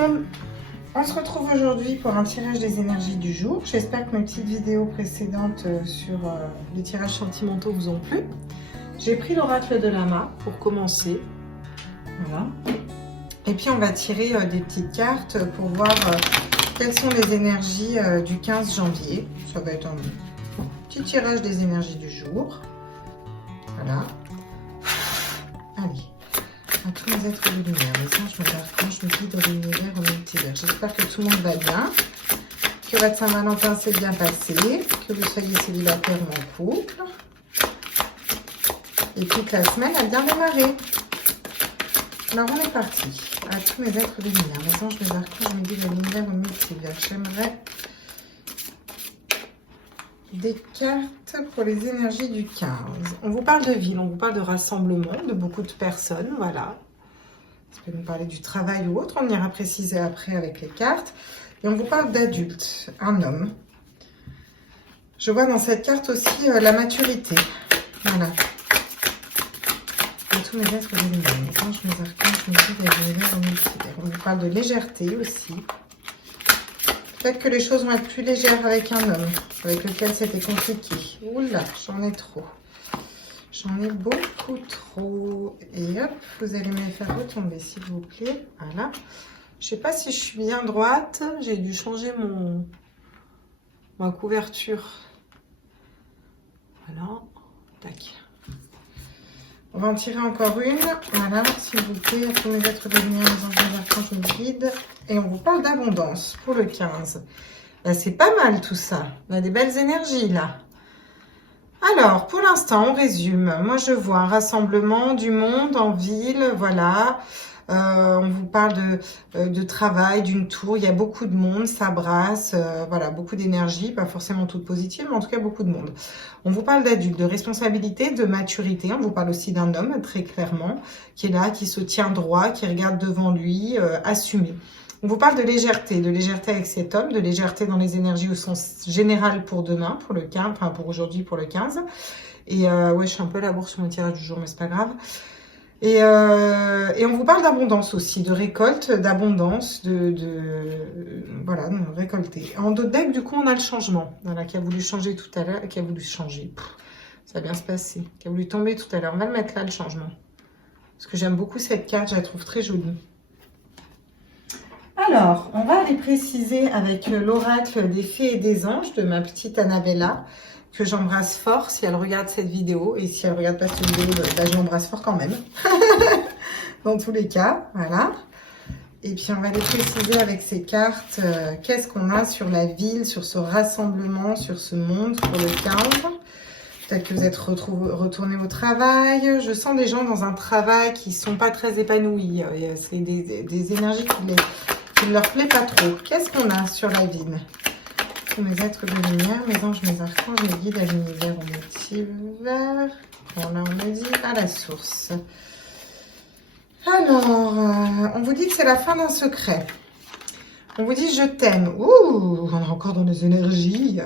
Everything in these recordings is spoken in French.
monde, on se retrouve aujourd'hui pour un tirage des énergies du jour. J'espère que mes petites vidéos précédentes sur les tirages sentimentaux vous ont plu. J'ai pris l'oracle de Lama pour commencer. Voilà. Et puis on va tirer des petites cartes pour voir quelles sont les énergies du 15 janvier. Ça va être un petit tirage des énergies du jour. Voilà. Allez. À tous les êtres de lumière, les anges, mes archanges, mes guides de l'univers au multivers. J'espère que tout le monde va bien, que votre Saint-Valentin s'est bien passé, que vous soyez célibataire ou en couple, et puis que la semaine a bien démarré. Alors on est parti. À tous mes êtres de lumière, les anges, mes archanges, mes guides de l'univers au multivers. J'aimerais des cartes pour les énergies du 15. On vous parle de ville, on vous parle de rassemblement, de beaucoup de personnes, voilà. Ça peut nous parler du travail ou autre, on ira préciser après avec les cartes. Et on vous parle d'adultes, un homme. Je vois dans cette carte aussi la maturité, voilà. À tous mes êtres de lumière, mes anges, mes archanges, mes guides de l'univers au multivers. On vous parle de légèreté aussi. Peut-être que les choses vont être plus légères avec un homme, avec lequel c'était compliqué. Oula, j'en ai trop. J'en ai beaucoup trop. Et hop, vous allez me les faire retomber, s'il vous plaît. Voilà. Je sais pas si je suis bien droite. J'ai dû changer ma couverture. Voilà. Tac. On va en tirer encore une. Voilà, s'il vous plaît. À tous mes êtres de lumière, les anges, les archanges, mes guides. Et on vous parle d'abondance pour le 15. Là, c'est pas mal tout ça. On a des belles énergies là. Alors, pour l'instant, on résume. Moi, je vois un rassemblement du monde en ville, voilà. On vous parle de travail, d'une tour. Il y a beaucoup de monde, ça brasse, voilà, beaucoup d'énergie, pas forcément toute positive, mais en tout cas beaucoup de monde. On vous parle d'adultes, de responsabilité, de maturité. On vous parle aussi d'un homme, très clairement, qui est là, qui se tient droit, qui regarde devant lui, assumé. On vous parle de légèreté avec cet homme, de légèreté dans les énergies au sens général pour demain, pour le 15, enfin pour aujourd'hui, pour le 15. Et ouais, je suis un peu à la bourre sur mon tirage du jour, mais c'est pas grave. Et on vous parle d'abondance aussi, de récolte, d'abondance, voilà, de récolter. En dos de deck, du coup, on a le changement, voilà, qui a voulu changer tout à l'heure, qui a voulu changer. Ça va bien se passer, qui a voulu tomber tout à l'heure. On va le mettre là, le changement. Parce que j'aime beaucoup cette carte, je la trouve très jolie. Alors, on va aller préciser avec l'oracle des fées et des anges de ma petite Annabella, que j'embrasse fort si elle regarde cette vidéo. Et si elle regarde pas cette vidéo, bah, je l'embrasse fort quand même. Dans tous les cas, voilà. Et puis, on va aller préciser avec ces cartes qu'est-ce qu'on a sur la ville, sur ce rassemblement, sur ce monde pour le 15. Peut-être que vous êtes retourné au travail. Je sens des gens dans un travail qui sont pas très épanouis. C'est des énergies qui ne leur plaît pas trop. Qu'est-ce qu'on a sur la ville? Tous mes êtres de lumière, mes anges, mes archanges, mes guides à l'univers au multivers. Bon, là, on me dit à la source. Alors, on vous dit que c'est la fin d'un secret. On vous dit « je t'aime ». Ouh, on est encore dans les énergies.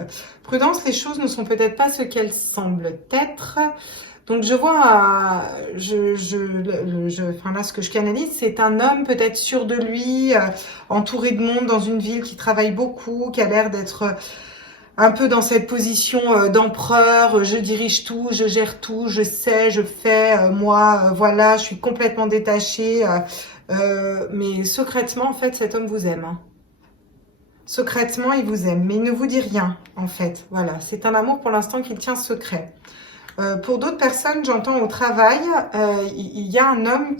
Prudence, les choses ne sont peut-être pas ce qu'elles semblent être. Donc, je vois, enfin là, ce que je canalise, c'est un homme peut-être sûr de lui, entouré de monde dans une ville qui travaille beaucoup, qui a l'air d'être un peu dans cette position d'empereur. Je dirige tout, je gère tout, je sais, je fais, moi, voilà, je suis complètement détachée. Mais secrètement, en fait, cet homme vous aime. Hein. Secrètement, il vous aime, mais il ne vous dit rien, en fait. Voilà, c'est un amour pour l'instant qu'il tient secret. Pour d'autres personnes, j'entends au travail, il y a un homme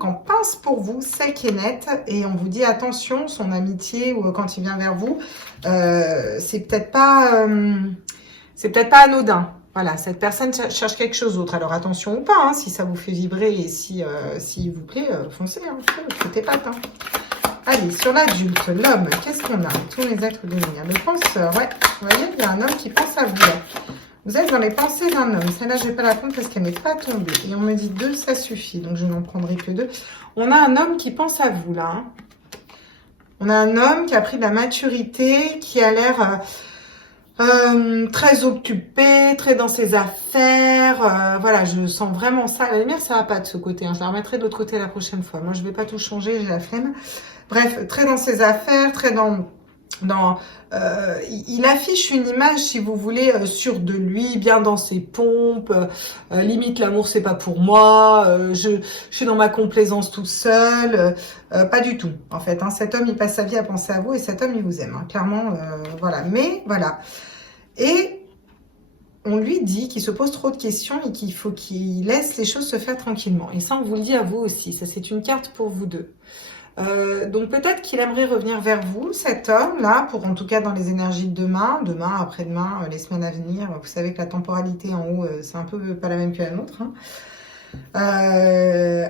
qu'on pince pour vous, sec et net, et on vous dit attention, son amitié ou quand il vient vers vous, c'est peut-être pas anodin. Voilà, cette personne cherche quelque chose d'autre. Alors attention ou pas, hein, si ça vous fait vibrer et s'il vous plaît, foncez, hein, foutez pas. Hein. Allez, sur l'adulte, l'homme, qu'est-ce qu'on a? Tous les êtres de lumière. Le penseur, ouais, vous voyez, il y a un homme qui pense à vous là. Vous êtes dans les pensées d'un homme. Celle-là, je ne vais pas la prendre parce qu'elle n'est pas tombée. Et on me dit 2, ça suffit. Donc, je n'en prendrai que 2. On a un homme qui pense à vous, là. Hein. On a un homme qui a pris de la maturité, qui a l'air Très occupé, très dans ses affaires. Voilà, je sens vraiment ça. À la lumière, ça va pas de ce côté. Hein. Je la remettrai de l'autre côté la prochaine fois. Moi, je vais pas tout changer, j'ai la flemme. Bref, très dans ses affaires, très il affiche une image, si vous voulez, sûre de lui, bien dans ses pompes, limite l'amour c'est pas pour moi, je suis dans ma complaisance toute seule, pas du tout en fait. Hein. Cet homme il passe sa vie à penser à vous et cet homme il vous aime, hein, clairement, voilà. Mais voilà. Et on lui dit qu'il se pose trop de questions et qu'il faut qu'il laisse les choses se faire tranquillement. Et ça on vous le dit à vous aussi, ça c'est une carte pour vous deux. Donc peut-être qu'il aimerait revenir vers vous, cet homme-là, pour en tout cas dans les énergies de demain, après-demain, les semaines à venir. Vous savez que la temporalité en haut, c'est un peu pas la même que la nôtre. Hein.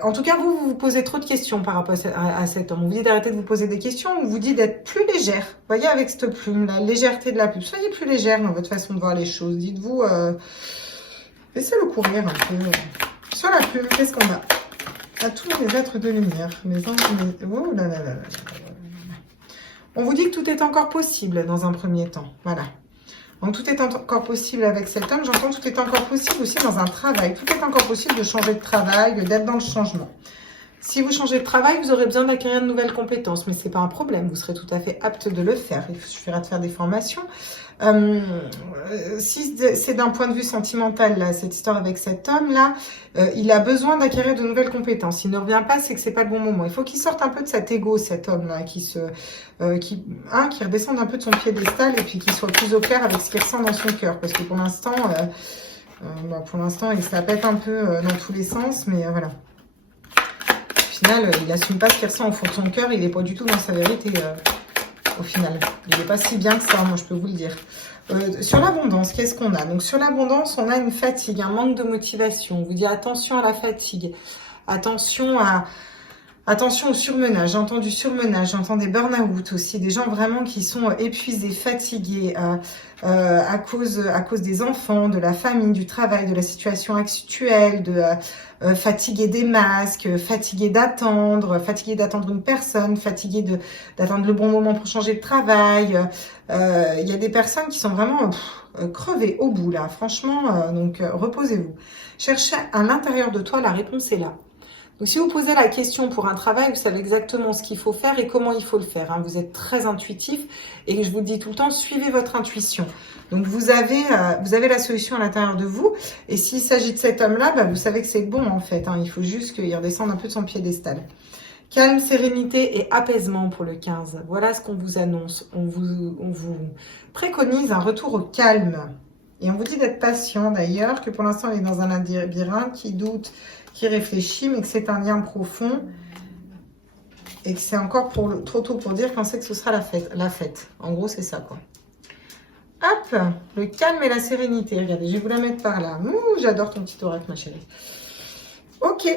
En tout cas, vous vous posez trop de questions par rapport à cet homme. On vous dit d'arrêter de vous poser des questions, on vous dit d'être plus légère. Vous voyez, avec cette plume, la légèreté de la plume. Soyez plus légère dans votre façon de voir les choses. Dites-vous, laissez-le courir un peu. Sur la plume, qu'est-ce qu'on a? À tous les êtres de lumière, mes anges, oh là là là là là. On vous dit que tout est encore possible dans un premier temps, voilà. Donc tout est encore possible avec cet homme, j'entends tout est encore possible aussi dans un travail. Tout est encore possible de changer de travail, d'être dans le changement. Si vous changez de travail, vous aurez besoin d'acquérir de nouvelles compétences, mais ce n'est pas un problème, vous serez tout à fait apte de le faire. Il suffira de faire des formations. Si c'est d'un point de vue sentimental, là, cette histoire avec cet homme-là, il a besoin d'acquérir de nouvelles compétences. Il ne revient pas, c'est que c'est pas le bon moment. Il faut qu'il sorte un peu de cet ego, cet homme-là, qui redescende un peu de son piédestal et puis qu'il soit plus au clair avec ce qu'il ressent dans son cœur. Parce que pour l'instant, il se la pète un peu dans tous les sens, mais voilà. Au final, il n'assume pas ce qu'il ressent au fond de son cœur, il n'est pas du tout dans sa vérité. Au final, il n'est pas si bien que ça, moi je peux vous le dire. Sur l'abondance, qu'est-ce qu'on a? Donc sur l'abondance, on a une fatigue, un manque de motivation. On vous dit attention à la fatigue, attention au surmenage. J'entends du surmenage, j'entends des burn-out aussi, des gens vraiment qui sont épuisés, fatigués à cause des enfants, de la famille, du travail, de la situation actuelle, fatigués des masques, fatigués d'attendre une personne, fatigués d'attendre le bon moment pour changer de travail. Il y a des personnes qui sont vraiment crevées au bout là, franchement, donc reposez-vous. Cherchez à l'intérieur de toi, la réponse est là. Donc, si vous posez la question pour un travail, vous savez exactement ce qu'il faut faire et comment il faut le faire. Hein. Vous êtes très intuitif et je vous le dis tout le temps, suivez votre intuition. Donc, vous avez la solution à l'intérieur de vous. Et s'il s'agit de cet homme-là, vous savez que c'est bon en fait. Hein. Il faut juste qu'il redescende un peu de son piédestal. Calme, sérénité et apaisement pour le 15. Voilà ce qu'on vous annonce. On vous préconise un retour au calme. Et on vous dit d'être patient d'ailleurs, que pour l'instant, on est dans un labyrinthe qui doute, qui réfléchit, mais que c'est un lien profond et que c'est encore trop tôt pour dire quand c'est que ce sera la fête. En gros, c'est ça, quoi. Hop, le calme et la sérénité. Regardez, je vais vous la mettre par là. Ouh, j'adore ton petit oracle, ma chérie. Ok,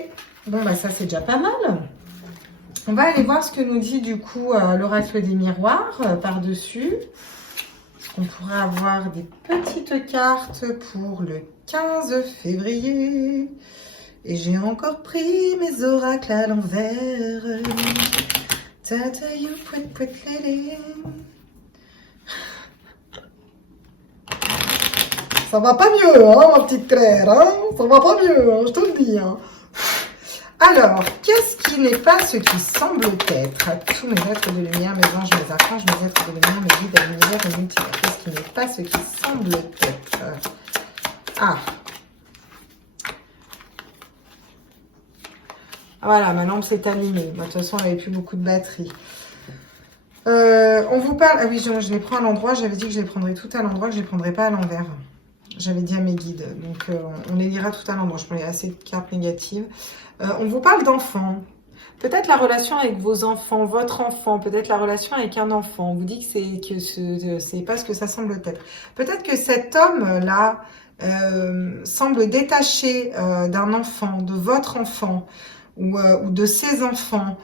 bon, ça, c'est déjà pas mal. On va aller voir ce que nous dit, du coup, l'oracle des miroirs par-dessus. On pourrait avoir des petites cartes pour le 15 février. Et j'ai encore pris mes oracles à l'envers. Tata you put lady. Ça va pas mieux, hein, ma petite Claire, hein. Ça va pas mieux, hein, je te le dis, hein. Alors, qu'est-ce qui n'est pas ce qui semble être? À tous mes êtres de lumière, mes anges, mes archanges, mes êtres de lumière, mes guides à l'univers et multivers. Qu'est-ce qui n'est pas ce qui semble être? Ah. Voilà, ma lampe s'est allumée. De toute façon, elle n'avait plus beaucoup de batterie. On vous parle... Ah oui, je les prends à l'endroit. J'avais dit que je les prendrais tout à l'endroit, que je ne les prendrais pas à l'envers. J'avais dit à mes guides. Donc, on les lira tout à l'endroit. Je prenais assez de cartes négatives. On vous parle d'enfants. Peut-être la relation avec vos enfants, votre enfant. Peut-être la relation avec un enfant. On vous dit que c'est pas ce que ça semble être. Peut-être que cet homme-là semble détaché d'un enfant, de votre enfant. Ou de ses enfants.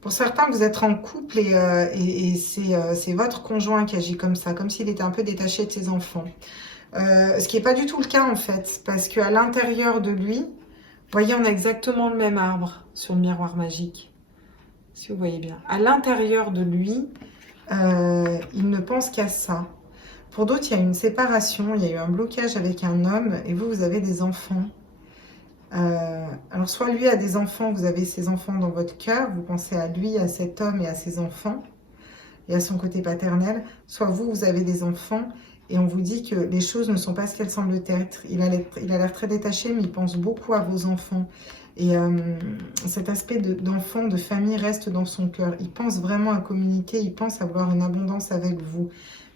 Pour certains, vous êtes en couple et c'est votre conjoint qui agit comme ça, comme s'il était un peu détaché de ses enfants. Ce qui n'est pas du tout le cas en fait, parce qu'à l'intérieur de lui, vous voyez, on a exactement le même arbre sur le miroir magique. Si vous voyez bien. À l'intérieur de lui, il ne pense qu'à ça. Pour d'autres, il y a une séparation, il y a eu un blocage avec un homme et vous, vous avez des enfants. Alors, soit lui a des enfants, vous avez ses enfants dans votre cœur, vous pensez à lui, à cet homme et à ses enfants et à son côté paternel. Soit vous, vous avez des enfants et on vous dit que les choses ne sont pas ce qu'elles semblent être. Il a l'air très détaché, mais il pense beaucoup à vos enfants. Et cet aspect d'enfant, de famille reste dans son cœur. Il pense vraiment à communiquer, il pense avoir une abondance avec vous.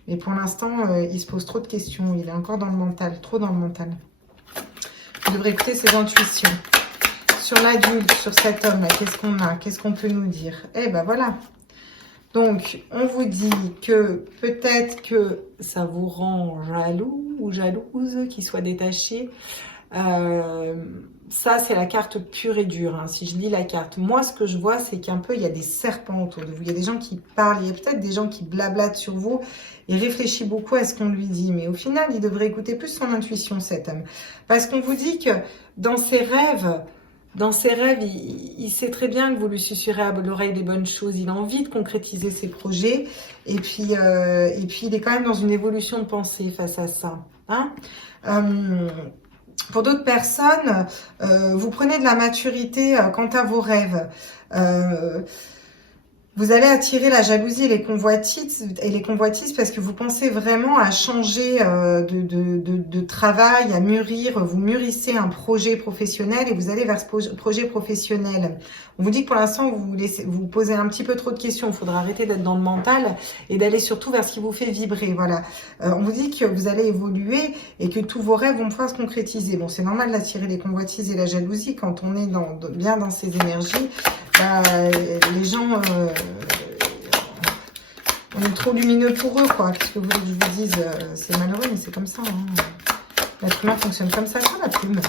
Mais pour l'instant, il se pose trop de questions. Il est encore dans le mental, trop dans le mental. Vous devrez écouter ses intuitions. Sur l'adulte, sur cet homme-là, qu'est-ce qu'on a? Qu'est-ce qu'on peut nous dire? Eh ben voilà. Donc, on vous dit que peut-être que ça vous rend jaloux ou jalouse qu'il soit détaché. Ça, c'est la carte pure et dure. Hein. Si je lis la carte, moi, ce que je vois, c'est qu'un peu, il y a des serpents autour de vous. Il y a des gens qui parlent, il y a peut-être des gens qui blablatent sur vous. Il réfléchit beaucoup à ce qu'on lui dit. Mais au final, il devrait écouter plus son intuition, cet homme. Parce qu'on vous dit que dans ses rêves, il sait très bien que vous lui susurrez à l'oreille des bonnes choses. Il a envie de concrétiser ses projets. Et puis, il est quand même dans une évolution de pensée face à ça. Hein. Pour d'autres personnes, vous prenez de la maturité quant à vos rêves. Vous allez attirer la jalousie et les convoitises parce que vous pensez vraiment à changer de travail, à mûrir. Vous mûrissez un projet professionnel et vous allez vers ce projet professionnel. On vous dit que pour l'instant, vous posez un petit peu trop de questions. Il faudra arrêter d'être dans le mental et d'aller surtout vers ce qui vous fait vibrer. Voilà. On vous dit que vous allez évoluer et que tous vos rêves vont pouvoir se concrétiser. Bon, c'est normal d'attirer les convoitises et la jalousie quand on est bien dans ces énergies. Les gens, on est trop lumineux pour eux, quoi. Qu'est-ce que vous voulez que je vous dise? C'est malheureux, mais c'est comme ça. Hein. L'être humain fonctionne comme ça. Sur la plume.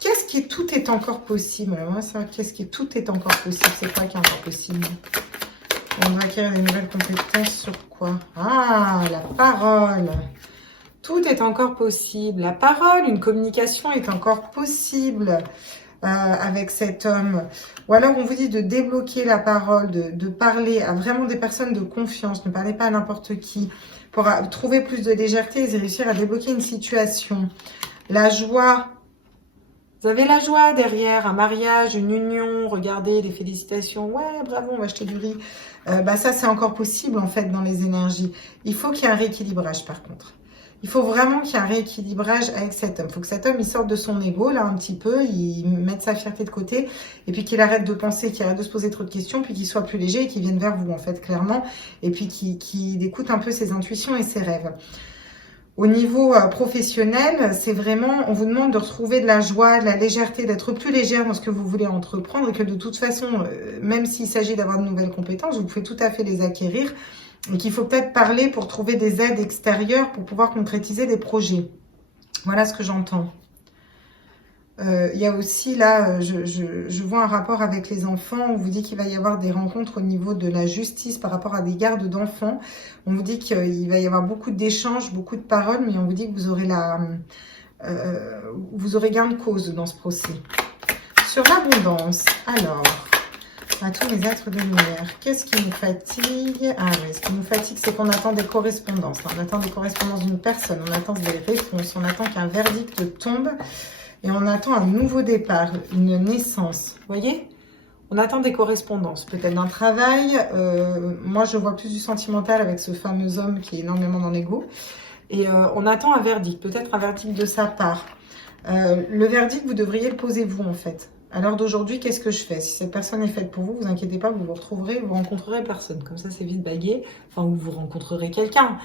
Qu'est-ce qui tout est encore possible? Alors moi, ça, qu'est-ce qui tout est encore possible? C'est quoi qui est encore possible? On va acquérir des nouvelles compétences sur quoi? Ah, la parole. Tout est encore possible. La parole, une communication est encore possible. Avec cet homme. Ou alors on vous dit de débloquer la parole, de parler à vraiment des personnes de confiance. Ne parlez pas à n'importe qui pour trouver plus de légèreté et réussir à débloquer une situation. La joie. Vous avez la joie derrière, un mariage, une union. Regardez, des félicitations. Ouais, bravo, on va acheter du riz. Ça, c'est encore possible en fait dans les énergies. Il faut qu'il y ait un rééquilibrage par contre. Il faut vraiment qu'il y ait un rééquilibrage avec cet homme. Il faut que cet homme, il sorte de son ego, là, un petit peu, il mette sa fierté de côté, et puis qu'il arrête de penser, qu'il arrête de se poser trop de questions, puis qu'il soit plus léger et qu'il vienne vers vous, en fait, clairement, et puis qu'il écoute un peu ses intuitions et ses rêves. Au niveau professionnel, c'est vraiment, on vous demande de retrouver de la joie, de la légèreté, d'être plus légère dans ce que vous voulez entreprendre, et que de toute façon, même s'il s'agit d'avoir de nouvelles compétences, vous pouvez tout à fait les acquérir, et qu'il faut peut-être parler pour trouver des aides extérieures pour pouvoir concrétiser des projets. Voilà ce que j'entends. Il y a aussi là, je vois un rapport avec les enfants. On vous dit qu'il va y avoir des rencontres au niveau de la justice par rapport à des gardes d'enfants. On vous dit qu'il va y avoir beaucoup d'échanges, beaucoup de paroles, mais on vous dit que vous aurez vous aurez gain de cause dans ce procès. Sur l'abondance, alors... à tous les êtres de lumière. Qu'est-ce qui nous fatigue? Ah oui, ce qui nous fatigue, c'est qu'on attend des correspondances. On attend des correspondances d'une personne, on attend des réponses, on attend qu'un verdict tombe et on attend un nouveau départ, une naissance. Vous voyez? On attend des correspondances, peut-être d'un travail. Moi, je vois plus du sentimental avec ce fameux homme qui est énormément dans l'ego. Et on attend un verdict, peut-être un verdict de sa part. Le verdict, vous devriez le poser vous, en fait. À l'heure d'aujourd'hui, qu'est-ce que je fais? Si cette personne est faite pour vous, vous inquiétez pas, vous rencontrerez personne. Comme ça, c'est vite bagué. Enfin, vous rencontrerez quelqu'un.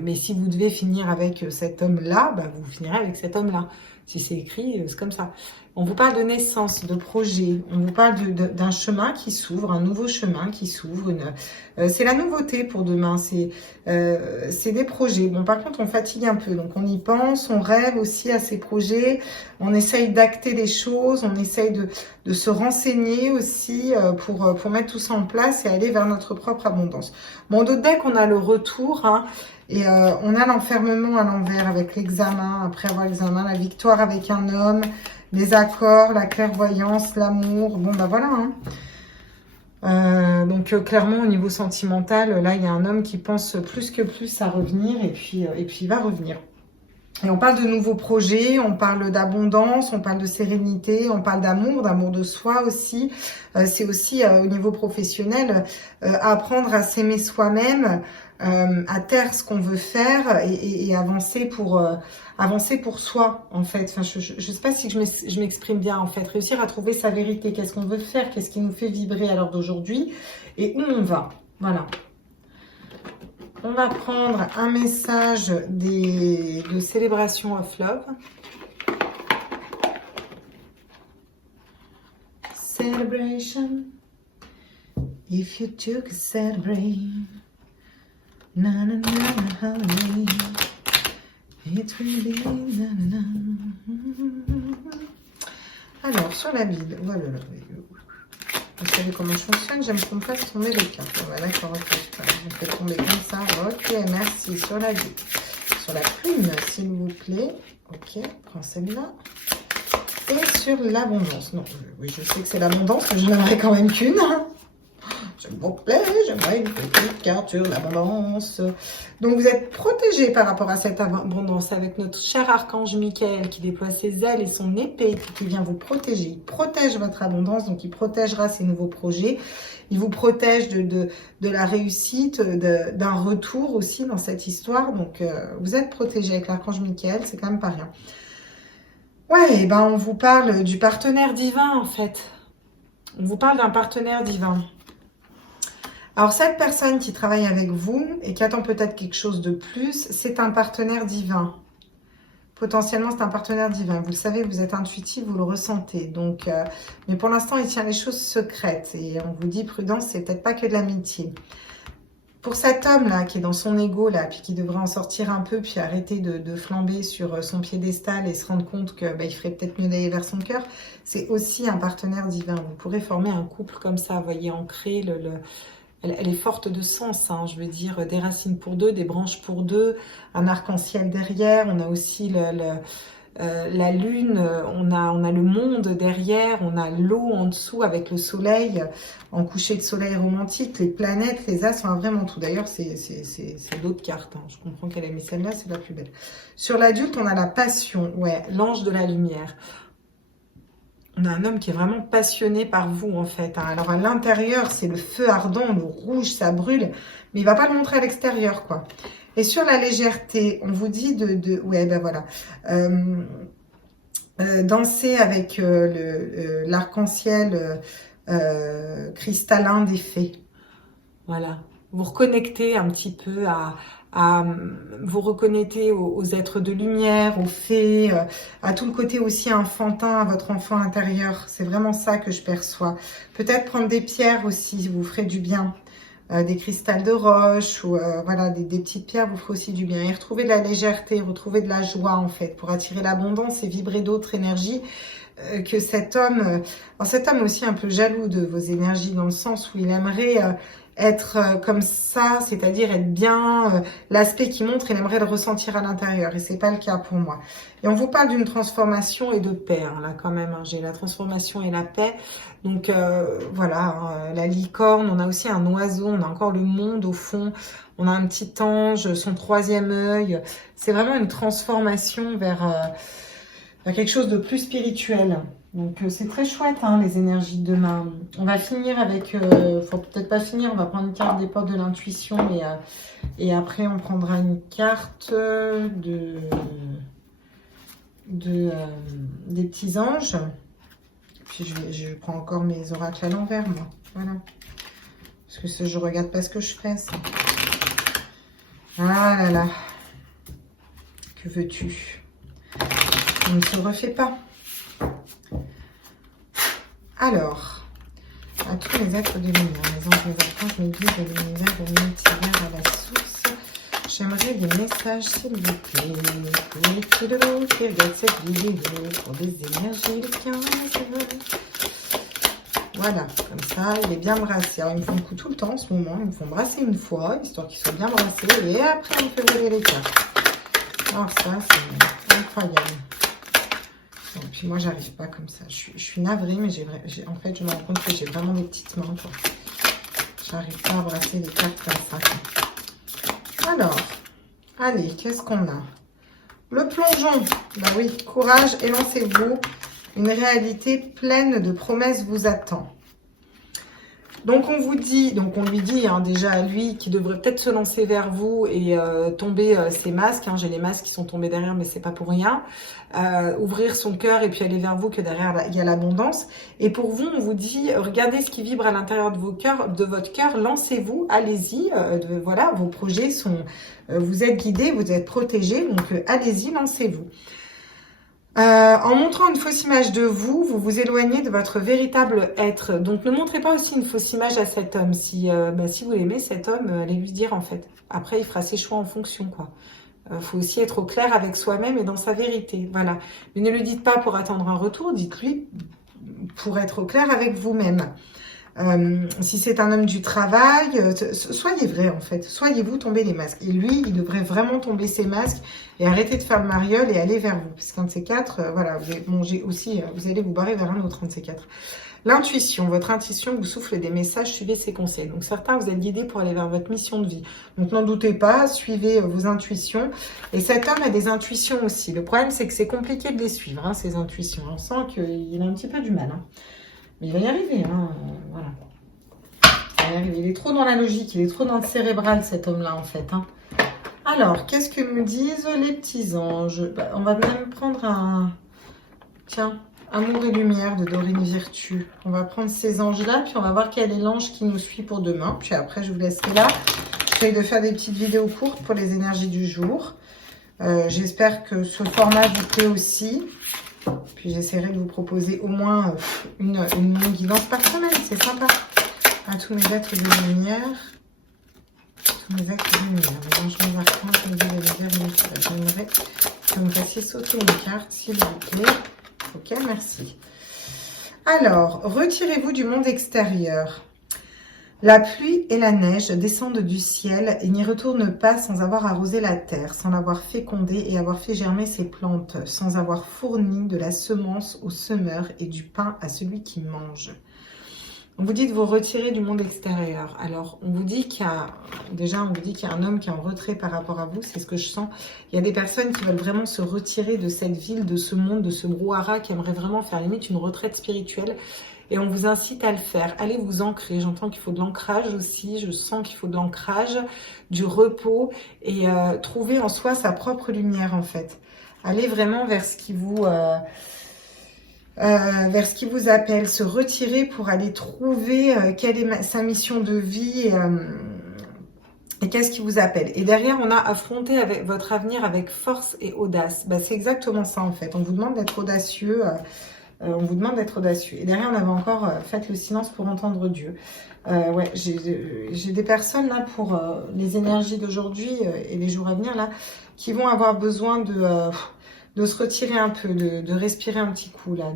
Mais si vous devez finir avec cet homme-là, vous finirez avec cet homme-là. Si c'est écrit, c'est comme ça. On vous parle de naissance, de projet. On vous parle d'un chemin qui s'ouvre, un nouveau chemin qui s'ouvre. C'est la nouveauté pour demain. C'est des projets. Bon, par contre, on fatigue un peu. Donc, on y pense, on rêve aussi à ces projets. On essaye d'acter les choses. On essaye de se renseigner aussi pour mettre tout ça en place et aller vers notre propre abondance. Bon, d'autres decks, on a le retour. Hein, et on a l'enfermement à l'envers avec l'examen. Après avoir l'examen, la victoire avec un homme. Les accords, la clairvoyance, l'amour. Bon, voilà. Hein. Donc clairement au niveau sentimental, là il y a un homme qui pense plus que plus à revenir et puis il va revenir. Et on parle de nouveaux projets, on parle d'abondance, on parle de sérénité, on parle d'amour de soi aussi. C'est aussi au niveau professionnel, apprendre à s'aimer soi-même, à taire ce qu'on veut faire et avancer pour soi en fait. Enfin, je sais pas si je m'exprime bien en fait. Réussir à trouver sa vérité, qu'est-ce qu'on veut faire, qu'est-ce qui nous fait vibrer à l'heure d'aujourd'hui et où on va. Voilà. On va prendre un message de Celebration of Love. Celebration. If you took a celebrate. Na na na na holiday. It will be na na na. Alors, sur la Bible. Voilà. Vous savez comment je fonctionne, j'aime qu'on me fasse tomber les cartes. Bon, bah, d'accord, ok. On fait tomber comme ça. Ok, merci. Sur la vie. Sur la plume, s'il vous plaît. Ok, prends celle-là. Et sur l'abondance. Non, oui, je sais que c'est l'abondance, mais je n'aimerais quand même qu'une. S'il vous plaît, j'aimerais une petite carte sur l'abondance. Donc, vous êtes protégé par rapport à cette abondance avec notre cher archange Michael qui déploie ses ailes et son épée qui vient vous protéger. Il protège votre abondance, donc il protégera ses nouveaux projets. Il vous protège de la réussite, d'un retour aussi dans cette histoire. Donc, vous êtes protégé avec l'archange Michael, c'est quand même pas rien. Ouais, et ben on vous parle du partenaire divin en fait. On vous parle d'un partenaire divin. Alors, cette personne qui travaille avec vous et qui attend peut-être quelque chose de plus, c'est un partenaire divin. Potentiellement, c'est un partenaire divin. Vous le savez, vous êtes intuitif, vous le ressentez. Donc, mais pour l'instant, il tient les choses secrètes. Et on vous dit, prudence, c'est peut-être pas que de l'amitié. Pour cet homme-là, qui est dans son ego, là, puis qui devrait en sortir un peu, puis arrêter de flamber sur son piédestal et se rendre compte que il ferait peut-être mieux d'aller vers son cœur, c'est aussi un partenaire divin. Vous pourrez former un couple comme ça, vous voyez, ancré, elle est forte de sens, hein, je veux dire, des racines pour deux, des branches pour deux, un arc-en-ciel derrière, on a aussi la lune, on a le monde derrière, on a l'eau en dessous avec le soleil, en coucher de soleil romantique, les planètes, les astres, enfin vraiment tout. D'ailleurs, c'est d'autres cartes, hein. Je comprends qu'elle a mis celle-là, c'est la plus belle. Sur l'adulte, on a la passion, ouais, l'ange de la lumière. On a un homme qui est vraiment passionné par vous, en fait. Hein. Alors, à l'intérieur, c'est le feu ardent, le rouge, ça brûle. Mais il va pas le montrer à l'extérieur, quoi. Et sur la légèreté, on vous dit ouais, ben voilà. Danser avec l'arc-en-ciel cristallin des fées. Voilà. Vous reconnectez un petit peu à vous reconnecter aux êtres de lumière, aux fées, à tout le côté aussi enfantin, à votre enfant intérieur. C'est vraiment ça que je perçois. Peut-être prendre des pierres aussi, vous ferez du bien. Des cristals de roche ou voilà, des petites pierres vous ferez aussi du bien. Et retrouver de la légèreté, retrouver de la joie en fait, pour attirer l'abondance et vibrer d'autres énergies que cet homme. Alors cet homme est aussi un peu jaloux de vos énergies dans le sens où il aimerait être comme ça, c'est-à-dire être bien, l'aspect qui montre, il aimerait le ressentir à l'intérieur, et c'est pas le cas pour moi. Et on vous parle d'une transformation et de paix, hein, là quand même, hein, j'ai la transformation et la paix, donc voilà, hein, la licorne, on a aussi un oiseau, on a encore le monde au fond, on a un petit ange, son troisième œil, c'est vraiment une transformation vers quelque chose de plus spirituel. Donc c'est très chouette hein, les énergies de demain. On va finir avec, faut peut-être pas finir, on va prendre une carte des portes de l'intuition et après on prendra une carte des petits anges. Puis je prends encore mes oracles à l'envers moi, voilà. Parce que je regarde pas ce que je fais. Ça. Ah là là, que veux-tu? On ne se refait pas. Alors, à tous les êtres de lumière, les anges, les archanges, les guides de l'univers, de l'univers à la source, j'aimerais des messages, s'il vous plaît, pour les kilos qui regardent cette vidéo, pour des énergies de 15. Voilà, comme ça, il est bien brassé. Alors, ils me font le coup tout le temps en ce moment, ils me font brasser une fois, histoire qu'ils soient bien brassés, et après, on fait voler les cartes. Alors ça, c'est incroyable. Et puis moi, j'arrive pas comme ça. Je suis navrée, mais en fait, je me rends compte que j'ai vraiment des petites mains. Quoi. J'arrive pas à brasser les cartes comme ça. Alors, allez, qu'est-ce qu'on a? Le plongeon. Bah oui, courage et lancez-vous. Une réalité pleine de promesses vous attend. Donc on vous dit, donc on lui dit hein, déjà à lui qu'il devrait peut-être se lancer vers vous et tomber ses masques. Hein, j'ai les masques qui sont tombés derrière, mais c'est pas pour rien. Ouvrir son cœur et puis aller vers vous, que derrière il y a l'abondance. Et pour vous, on vous dit, regardez ce qui vibre à l'intérieur de votre cœur, lancez-vous, allez-y. Voilà, vos projets sont, vous êtes guidés, vous êtes protégés, donc allez-y, lancez-vous. En montrant une fausse image de vous, vous vous éloignez de votre véritable être. Donc, ne montrez pas aussi une fausse image à cet homme. Si vous l'aimez, cet homme, allez lui dire en fait. Après, il fera ses choix en fonction, quoi. Faut aussi être au clair avec soi-même et dans sa vérité. Voilà. Mais ne le dites pas pour attendre un retour, dites-lui pour être au clair avec vous-même. Si c'est un homme du travail, soyez vrai en fait, soyez-vous, tombez les masques. Et lui, il devrait vraiment tomber ses masques et arrêter de faire le mariole et aller vers vous. Parce qu'un de ces quatre, voilà, vous allez vous barrer vers un autre, un de ces quatre. L'intuition, votre intuition vous souffle des messages, suivez ses conseils. Donc certains, vous êtes guidés pour aller vers votre mission de vie. Donc n'en doutez pas, suivez vos intuitions. Et cet homme a des intuitions aussi. Le problème, c'est que c'est compliqué de les suivre, hein, ces intuitions. On sent qu'il a un petit peu du mal, hein. Mais il va y arriver, hein, voilà. Il va y arriver. Il est trop dans la logique, il est trop dans le cérébral, cet homme-là, en fait. Hein. Alors, qu'est-ce que nous disent les petits anges? On va même prendre un... Tiens, Amour et lumière de Dorine Virtue. On va prendre ces anges-là, puis on va voir quel est l'ange qui nous suit pour demain. Puis après, je vous laisserai là. J'essaie de faire des petites vidéos courtes pour les énergies du jour. J'espère que ce format vous plaît aussi. Puis j'essaierai de vous proposer au moins une longue guidance par semaine. C'est sympa. À tous mes êtres de lumière. Tous mes êtres de lumière. Les anges, mes archanges, mes guides, j'aimerais que vous me fassiez sauter une carte, s'il vous plaît. Ok, merci. Alors, retirez-vous du monde extérieur. La pluie et la neige descendent du ciel et n'y retournent pas sans avoir arrosé la terre, sans l'avoir fécondée et avoir fait germer ses plantes, sans avoir fourni de la semence au semeur et du pain à celui qui mange. On vous dit de vous retirer du monde extérieur. Alors, on vous dit qu'il y a, déjà, on vous dit qu'il y a un homme qui est en retrait par rapport à vous, c'est ce que je sens. Il y a des personnes qui veulent vraiment se retirer de cette ville, de ce monde, de ce brouhaha, qui aimeraient vraiment faire limite une retraite spirituelle. Et on vous incite à le faire. Allez vous ancrer. J'entends qu'il faut de l'ancrage aussi. Je sens qu'il faut de l'ancrage, du repos et trouver en soi sa propre lumière en fait. Allez vraiment vers ce qui vous... vers ce qui vous appelle, se retirer pour aller trouver quelle est sa mission de vie et qu'est-ce qui vous appelle. Et derrière, on a affronté avec votre avenir avec force et audace. Bah, c'est exactement ça en fait. On vous demande d'être audacieux. On vous demande d'être audacieux. Et derrière, on avait encore fait le silence pour entendre Dieu. Ouais, j'ai des personnes là pour les énergies d'aujourd'hui et les jours à venir là qui vont avoir besoin de se retirer un peu, de respirer un petit coup là.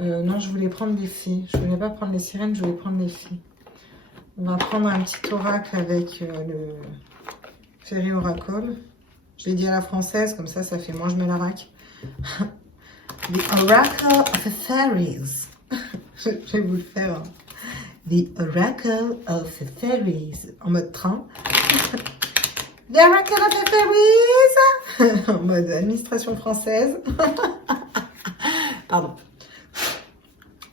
Non, je voulais prendre des fées. Je voulais pas prendre les sirènes, je voulais prendre les fées. On va prendre un petit oracle avec le Fairy Oracle. Je l'ai dit à la française, comme ça fait moi je mets la raque. The Oracle of the Fairies. Je vais vous le faire. Hein. The Oracle of the Fairies. En mode train. The Oracle of the Fairies. En mode administration française. Pardon.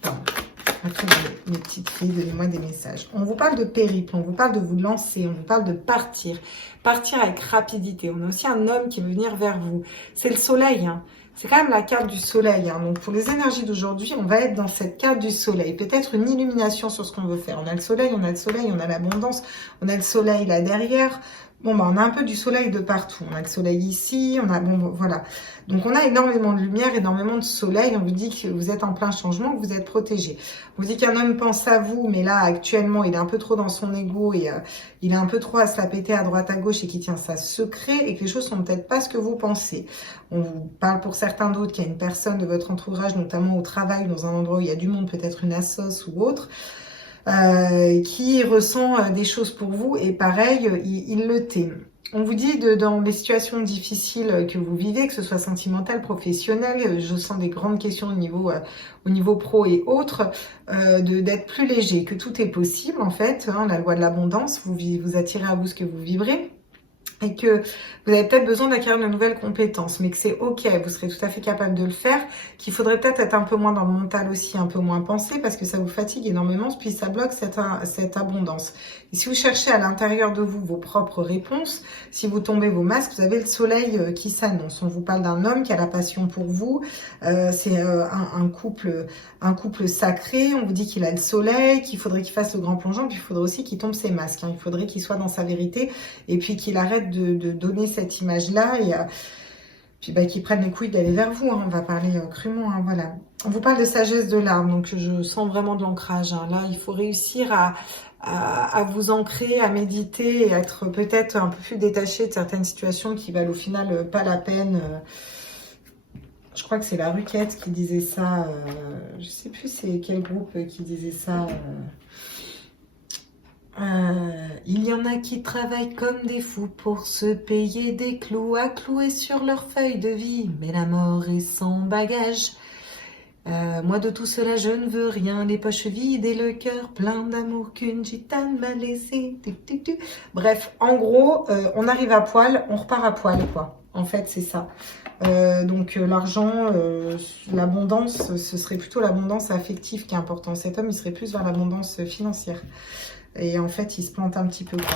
Attendez, mes petites filles, donnez-moi des messages. On vous parle de périple, on vous parle de vous lancer, on vous parle de partir. Partir avec rapidité. On a aussi un homme qui veut venir vers vous. C'est le soleil, hein. C'est quand même la carte du soleil. Hein. Donc, pour les énergies d'aujourd'hui, on va être dans cette carte du soleil. Peut-être une illumination sur ce qu'on veut faire. On a le soleil, on a l'abondance, on a le soleil là derrière. Bon, bah, on a un peu du soleil de partout. On a le soleil ici, on a... Bon, voilà. Donc, on a énormément de lumière, énormément de soleil. On vous dit que vous êtes en plein changement, que vous êtes protégé. On vous dit qu'un homme pense à vous, mais là, actuellement, il est un peu trop dans son ego et il est un peu trop à se la péter à droite, à gauche et qui tient ça secret et que les choses sont peut-être pas ce que vous pensez. On vous parle pour certains d'autres qu'il y a une personne de votre entourage, notamment au travail, dans un endroit où il y a du monde, peut-être une assoce ou autre, qui ressent des choses pour vous et pareil, il le tait. On vous dit dans les situations difficiles que vous vivez, que ce soit sentimental, professionnel, je sens des grandes questions au niveau pro et autres, d'être plus léger, que tout est possible en fait, hein, la loi de l'abondance, vous attirez à vous ce que vous vibrez. Et que vous avez peut-être besoin d'acquérir de nouvelles compétences, mais que c'est ok, vous serez tout à fait capable de le faire, qu'il faudrait peut-être être un peu moins dans le mental aussi, un peu moins pensé, parce que ça vous fatigue énormément, puis ça bloque cette abondance. Et si vous cherchez à l'intérieur de vous vos propres réponses, si vous tombez vos masques, vous avez le soleil qui s'annonce. On vous parle d'un homme qui a la passion pour vous, c'est un couple sacré, on vous dit qu'il a le soleil, qu'il faudrait qu'il fasse le grand plongeon, puis il faudrait aussi qu'il tombe ses masques, hein. Il faudrait qu'il soit dans sa vérité, et puis qu'il arrête de donner cette image-là et puis qu'ils prennent les couilles d'aller vers vous, hein. On va parler crûment, hein, voilà. On vous parle de sagesse de l'âme, donc je sens vraiment de l'ancrage, hein. Là, il faut réussir à vous ancrer, à méditer et être peut-être un peu plus détaché de certaines situations qui valent au final pas la peine. Je crois que c'est la Ruquette qui disait ça, je sais plus c'est quel groupe qui disait ça. Il y en a qui travaillent comme des fous pour se payer des clous à clouer sur leur feuille de vie, mais la mort est sans bagage. Moi de tout cela je ne veux rien, les poches vides et le cœur plein d'amour qu'une gitane m'a laissé. Bref, en gros, on arrive à poil, on repart à poil, quoi. En fait, c'est ça. Donc l'argent, l'abondance, ce serait plutôt l'abondance affective qui est importante. Cet homme, il serait plus vers l'abondance financière. Et en fait, il se plante un petit peu, quoi.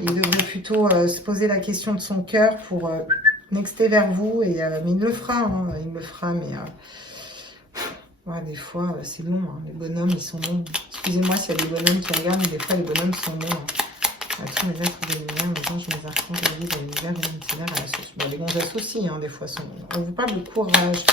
Il devrait plutôt se poser la question de son cœur pour nexter vers vous. Mais il le fera, hein, il le fera, mais ouais, des fois, c'est long. Hein. Les bonhommes, ils sont longs. Excusez-moi s'il y a des bonhommes qui regardent, mais des fois, les bonhommes sont longs. Hein. Action, les êtres de lumière, les anges, les archanges, les vies, l'univers, les multivers, à la source. Bon, les gonzesses aussi, hein, des fois, sont longs. On vous parle de courage.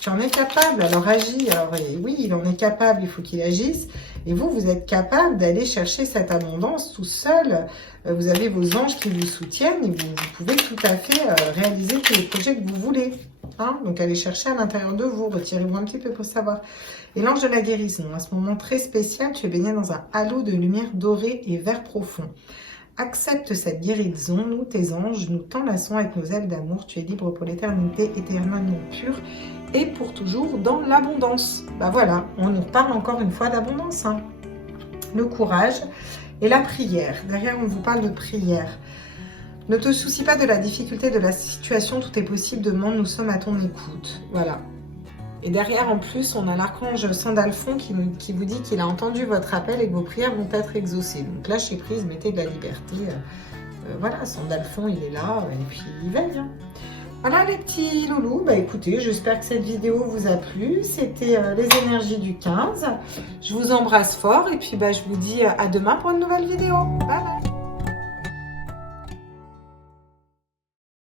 Tu en es capable, alors agis. Alors oui, il en est capable, il faut qu'il agisse. Et vous, vous êtes capable d'aller chercher cette abondance tout seul. Vous avez vos anges qui vous soutiennent et vous pouvez tout à fait réaliser tous les projets que vous voulez. Hein, donc, allez chercher à l'intérieur de vous. Retirez-vous un petit peu pour savoir. Et l'ange de la guérison, à ce moment très spécial, tu es baigné dans un halo de lumière dorée et vert profond. Accepte cette guérison, nous, tes anges, nous t'enlaçons avec nos ailes d'amour. Tu es libre pour l'éternité, éternellement pure et pour toujours dans l'abondance. Bah voilà, on nous reparle encore une fois d'abondance. Hein. Le courage et la prière. Derrière, on vous parle de prière. Ne te soucie pas de la difficulté de la situation, tout est possible. Demande, nous sommes à ton écoute. Voilà. Et derrière, en plus, on a l'archange Sandalphon qui vous dit qu'il a entendu votre appel et que vos prières vont être exaucées. Donc lâchez prise, mettez de la liberté. Voilà, Sandalphon, il est là et puis il veille. Hein. Voilà les petits loulous, bah écoutez, j'espère que cette vidéo vous a plu. C'était les énergies du 15. Je vous embrasse fort et puis bah, je vous dis à demain pour une nouvelle vidéo. Bye bye.